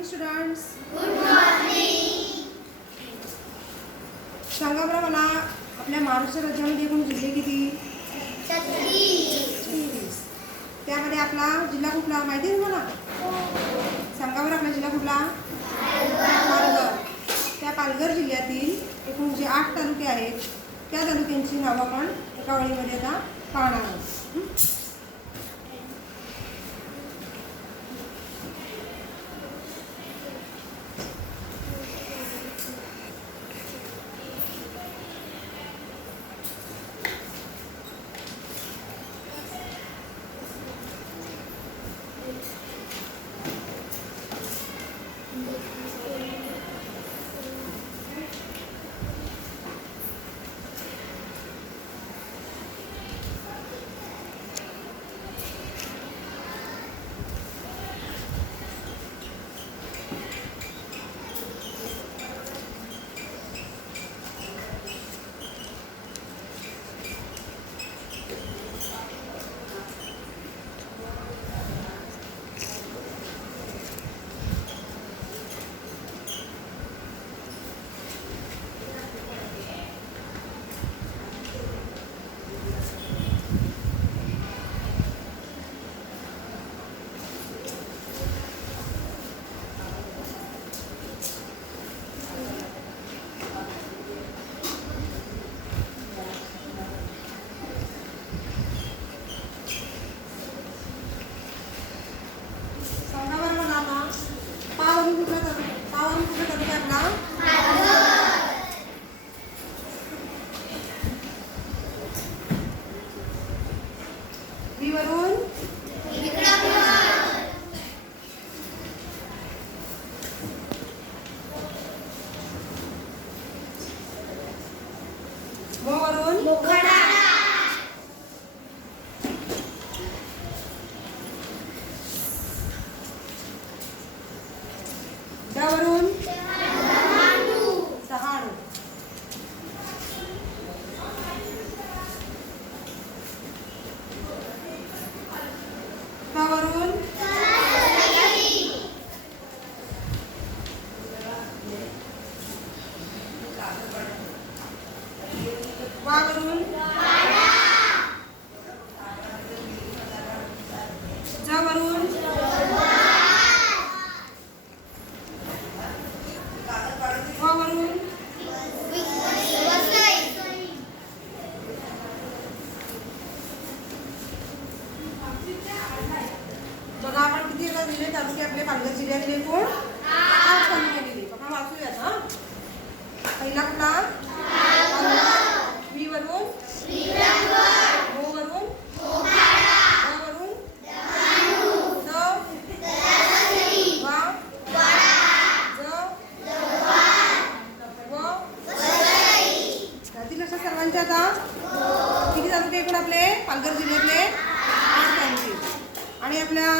Morning students. Good morning. सांगा बरं मला, आपल्या महाराष्ट्र राज्यामध्ये एकूण जिल्हे किती? 36. त्यामध्ये आपला जिल्हा कुठला माहिती आहे तुम्हाला? सांगा बरं, आपला जिल्हा कुठला? पालघर. त्या पालघर जिल्ह्यातील एकूण जे 8 तालुके आहेत त्या तालुक्यांची नावं आपण एका वळीमध्ये आता पाहणार आहोत. बघा, आपण किती दिले तालुके आपले पालघर जिल्ह्यातले? कोण? 8 तालुके दिले. बघा, वाचूयात. हा, पहिला कुठला? वी वरून मो वरून द वरून द वा ज व जातील अशा सर्वांच्या आता किती तालुके एकूण आपले पालघर जिल्ह्यातले? 8 तालुके. आणि आपल्या